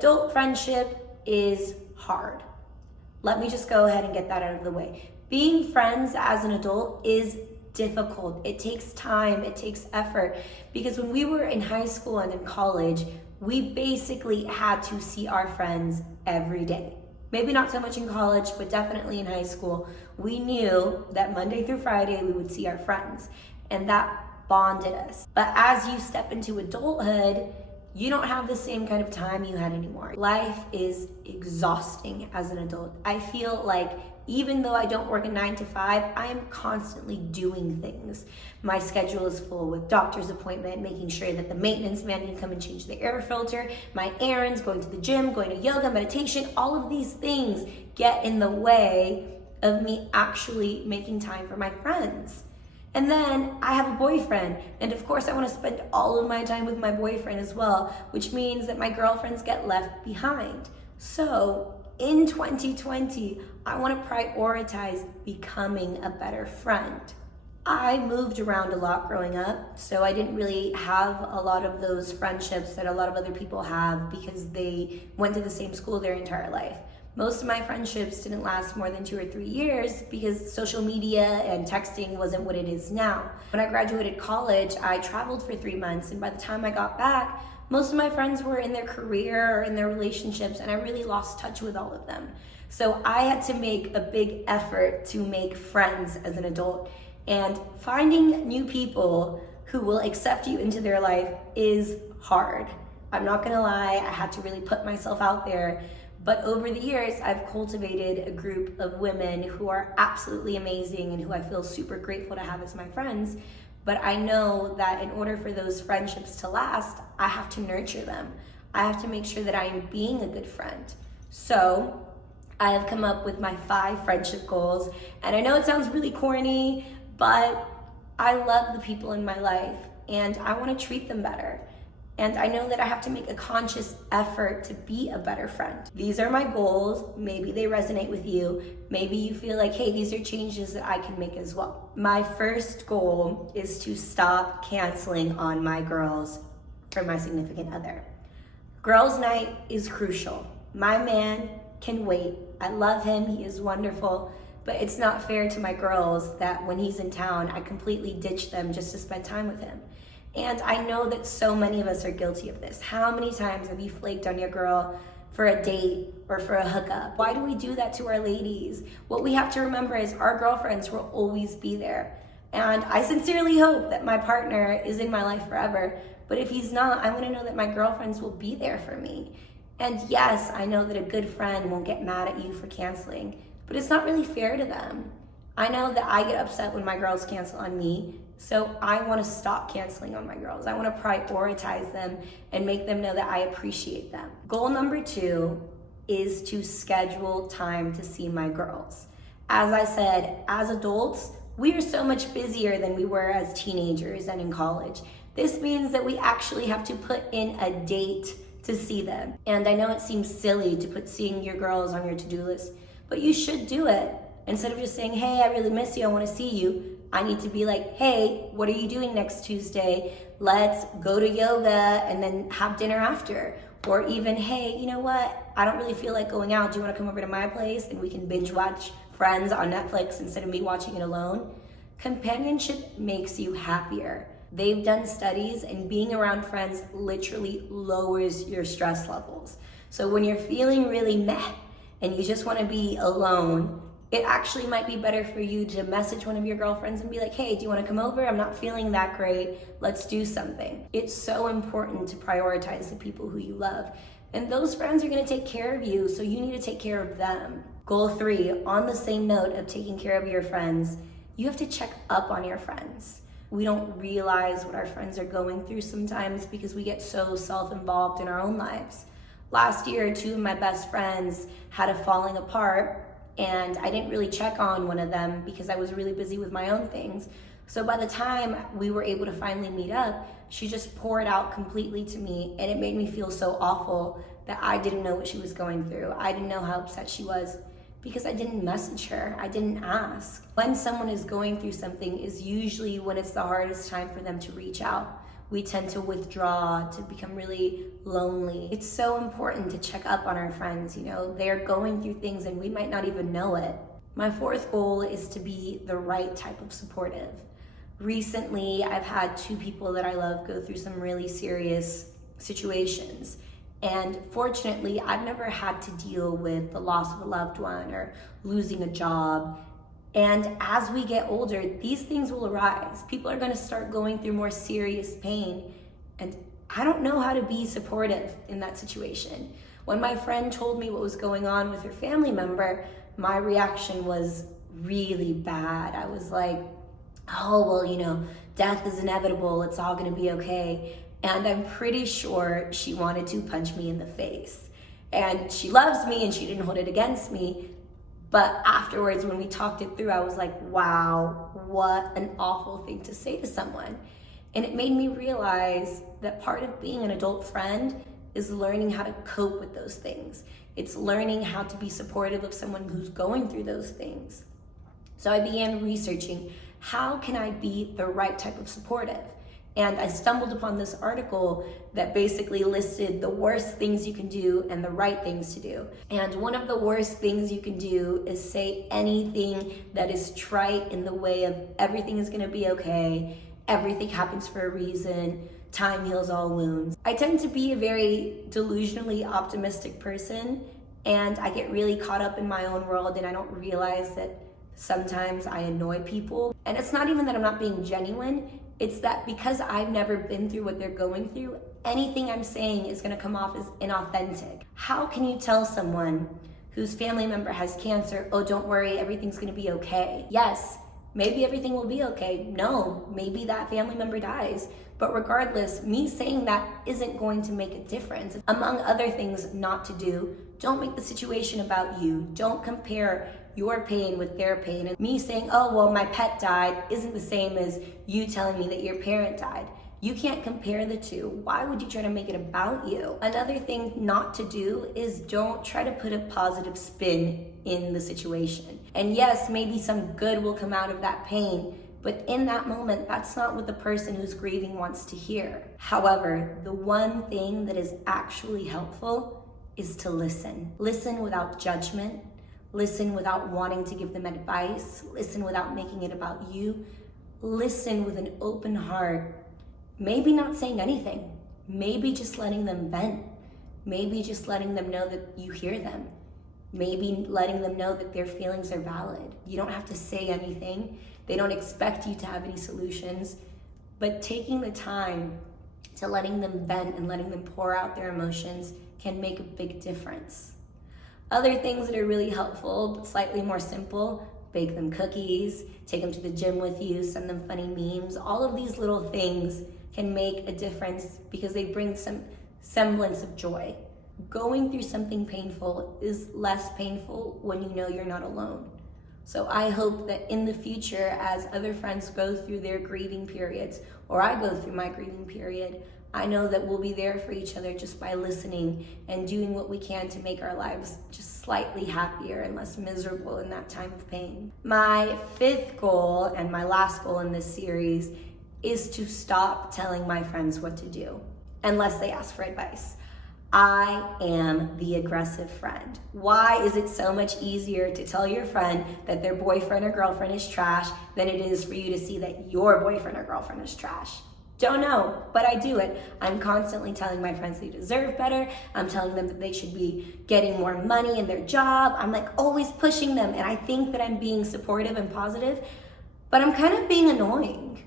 adult friendship is hard. Let me just go ahead and get that out of the way. Being friends as an adult is difficult. It takes time, it takes effort, because when we were in high school and in college, we basically had to see our friends every day. Maybe not so much in college, but definitely in high school. We knew that Monday through Friday we would see our friends, and that bonded us. But as you step into adulthood, you don't have the same kind of time you had anymore. Life is exhausting as an adult. I feel like even though I don't work a 9 to 5, I'm constantly doing things. My schedule is full with doctor's appointment, making sure that the maintenance man can come and change the air filter, my errands, going to the gym, going to yoga, meditation. All of these things get in the way of me actually making time for my friends. And then I have a boyfriend, and of course I want to spend all of my time with my boyfriend as well, which means that my girlfriends get left behind. So in 2020, I want to prioritize becoming a better friend. I moved around a lot growing up, so I didn't really have a lot of those friendships that a lot of other people have because they went to the same school their entire life. Most of my friendships didn't last more than 2 or 3 years because social media and texting wasn't what it is now. When I graduated college, I traveled for 3 months, and by the time I got back, most of my friends were in their career or in their relationships, and I really lost touch with all of them. So I had to make a big effort to make friends as an adult, and finding new people who will accept you into their life is hard. I'm not gonna lie, I had to really put myself out there. But over the years, I've cultivated a group of women who are absolutely amazing and who I feel super grateful to have as my friends. But I know that in order for those friendships to last, I have to nurture them. I have to make sure that I am being a good friend. So I have come up with my 5 friendship goals. And I know it sounds really corny, but I love the people in my life and I want to treat them better. And I know that I have to make a conscious effort to be a better friend. These are my goals. Maybe they resonate with you. Maybe you feel like, hey, these are changes that I can make as well. My first goal is to stop canceling on my girls for my significant other. Girls' night is crucial. My man can wait. I love him. He is wonderful. But it's not fair to my girls that when he's in town, I completely ditch them just to spend time with him. And I know that so many of us are guilty of this. How many times have you flaked on your girl for a date or for a hookup? Why do we do that to our ladies? What we have to remember is our girlfriends will always be there. And I sincerely hope that my partner is in my life forever. But if he's not, I want to know that my girlfriends will be there for me. And yes, I know that a good friend won't get mad at you for canceling, but it's not really fair to them. I know that I get upset when my girls cancel on me. So I want to stop canceling on my girls. I want to prioritize them and make them know that I appreciate them. Goal number 2 is to schedule time to see my girls. As I said, as adults, we are so much busier than we were as teenagers and in college. This means that we actually have to put in a date to see them. And I know it seems silly to put seeing your girls on your to-do list, but you should do it. Instead of just saying, hey, I really miss you, I want to see you, I need to be like, hey, what are you doing next Tuesday? Let's go to yoga and then have dinner after. Or even, hey, you know what? I don't really feel like going out. Do you want to come over to my place and we can binge watch Friends on Netflix instead of me watching it alone? Companionship makes you happier. They've done studies, and being around friends literally lowers your stress levels. So when you're feeling really meh and you just want to be alone, it actually might be better for you to message one of your girlfriends and be like, hey, do you want to come over? I'm not feeling that great. Let's do something. It's so important to prioritize the people who you love. And those friends are going to take care of you, so you need to take care of them. Goal 3, on the same note of taking care of your friends, you have to check up on your friends. We don't realize what our friends are going through sometimes because we get so self-involved in our own lives. Last year, 2 of my best friends had a falling apart, and I didn't really check on one of them because I was really busy with my own things. So by the time we were able to finally meet up, she just poured out completely to me, and it made me feel so awful that I didn't know what she was going through. I didn't know how upset she was because I didn't message her. I didn't ask. When someone is going through something is usually when it's the hardest time for them to reach out. We tend to withdraw, to become really lonely. It's so important to check up on our friends. They're going through things and we might not even know it. My fourth goal is to be the right type of supportive. Recently, I've had two people that I love go through some really serious situations. And fortunately, I've never had to deal with the loss of a loved one or losing a job. And as we get older, these things will arise. People are going to start going through more serious pain. And I don't know how to be supportive in that situation. When my friend told me what was going on with her family member, my reaction was really bad. I was like, oh, well, death is inevitable. It's all going to be okay. And I'm pretty sure she wanted to punch me in the face. And she loves me and she didn't hold it against me. But afterwards, when we talked it through, I was like, wow, what an awful thing to say to someone. And it made me realize that part of being an adult friend is learning how to cope with those things. It's learning how to be supportive of someone who's going through those things. So I began researching, how can I be the right type of supportive? And I stumbled upon this article that basically listed the worst things you can do and the right things to do. And one of the worst things you can do is say anything that is trite in the way of everything is gonna be okay, everything happens for a reason, time heals all wounds. I tend to be a very delusionally optimistic person, and I get really caught up in my own world and I don't realize that sometimes I annoy people. And it's not even that I'm not being genuine, it's that because I've never been through what they're going through, anything I'm saying is gonna come off as inauthentic. How can you tell someone whose family member has cancer, oh, don't worry, everything's gonna be okay? Yes, maybe everything will be okay. No, maybe that family member dies. But regardless, me saying that isn't going to make a difference. Among other things not to do, don't make the situation about you. Don't compare your pain with their pain. And me saying, oh, well, my pet died isn't the same as you telling me that your parent died. You can't compare the two. Why would you try to make it about you? Another thing not to do is don't try to put a positive spin in the situation. And yes, maybe some good will come out of that pain, but in that moment, that's not what the person who's grieving wants to hear. However, the one thing that is actually helpful is to listen. Listen without judgment. Listen without wanting to give them advice. Listen without making it about you. Listen with an open heart. Maybe not saying anything. Maybe just letting them vent. Maybe just letting them know that you hear them. Maybe letting them know that their feelings are valid. You don't have to say anything. They don't expect you to have any solutions. But taking the time to letting them vent and letting them pour out their emotions can make a big difference. Other things that are really helpful, but slightly more simple, bake them cookies, take them to the gym with you, send them funny memes. All of these little things can make a difference because they bring some semblance of joy. Going through something painful is less painful when you know you're not alone. So I hope that in the future, as other friends go through their grieving periods, or I go through my grieving period, I know that we'll be there for each other just by listening and doing what we can to make our lives just slightly happier and less miserable in that time of pain. My fifth goal and my last goal in this series is to stop telling my friends what to do unless they ask for advice. I am the aggressive friend. Why is it so much easier to tell your friend that their boyfriend or girlfriend is trash than it is for you to see that your boyfriend or girlfriend is trash? Don't know, but I do it. I'm constantly telling my friends they deserve better. I'm telling them that they should be getting more money in their job. I'm like always pushing them, and I think that I'm being supportive and positive, but I'm kind of being annoying.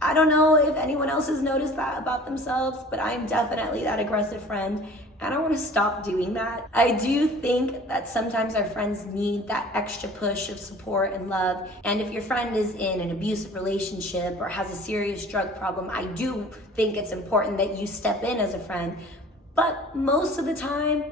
I don't know if anyone else has noticed that about themselves, but I'm definitely that aggressive friend, and I want to stop doing that. I do think that sometimes our friends need that extra push of support and love, and if your friend is in an abusive relationship or has a serious drug problem, I do think it's important that you step in as a friend, but most of the time,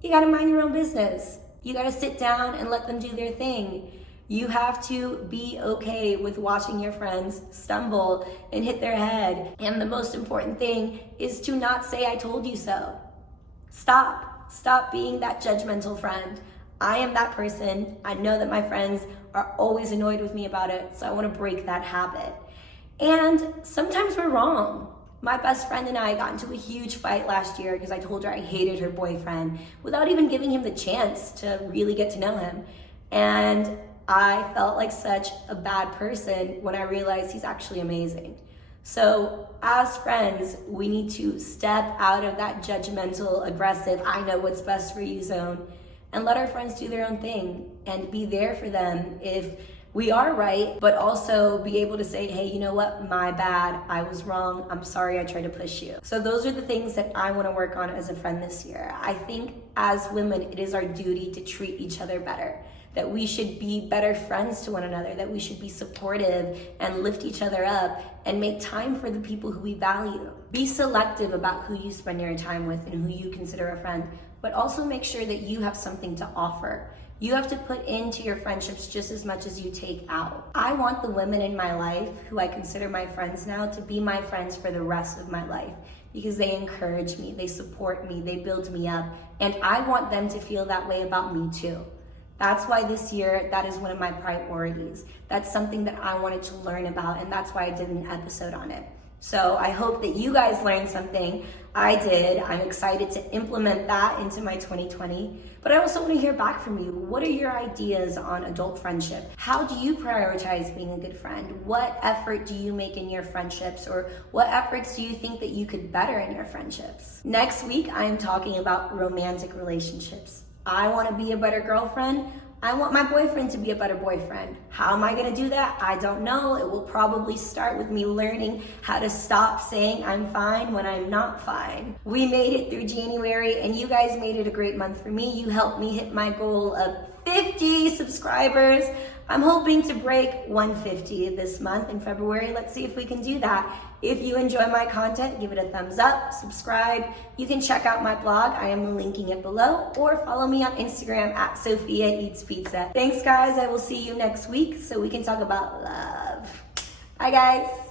you gotta mind your own business. You gotta sit down and let them do their thing. You have to be okay with watching your friends stumble and hit their head. And the most important thing is to not say, I told you so. Stop being that judgmental friend. I am that person. I know that my friends are always annoyed with me about it, so I want to break that habit. And sometimes we're wrong. My best friend and I got into a huge fight last year because I told her I hated her boyfriend without even giving him the chance to really get to know him. And I felt like such a bad person when I realized he's actually amazing. So as friends, we need to step out of that judgmental, aggressive, I know what's best for you zone, and let our friends do their own thing and be there for them if we are right, but also be able to say, hey, you know what, my bad, I was wrong, I'm sorry I tried to push you. So those are the things that I want to work on as a friend this year. I think as women, it is our duty to treat each other better, that we should be better friends to one another, that we should be supportive and lift each other up and make time for the people who we value. Be selective about who you spend your time with and who you consider a friend, but also make sure that you have something to offer. You have to put into your friendships just as much as you take out. I want the women in my life, who I consider my friends now, to be my friends for the rest of my life because they encourage me, they support me, they build me up, and I want them to feel that way about me too. That's why this year, that is one of my priorities. That's something that I wanted to learn about, and that's why I did an episode on it. So I hope that you guys learned something. I did. I'm excited to implement that into my 2020. But I also want to hear back from you. What are your ideas on adult friendship? How do you prioritize being a good friend? What effort do you make in your friendships? Or what efforts do you think that you could better in your friendships? Next week, I'm talking about romantic relationships. I want to be a better girlfriend. I want my boyfriend to be a better boyfriend. How am I going to do that? I don't know. It will probably start with me learning how to stop saying I'm fine when I'm not fine. We made it through January, and you guys made it a great month for me. You helped me hit my goal of 50 subscribers. I'm hoping to break 150 this month in February. Let's see if we can do that. If you enjoy my content, give it a thumbs up, subscribe. You can check out my blog. I am linking it below, or follow me on Instagram at Sophia Eats Pizza. Thanks guys, I will see you next week so we can talk about love. Bye guys.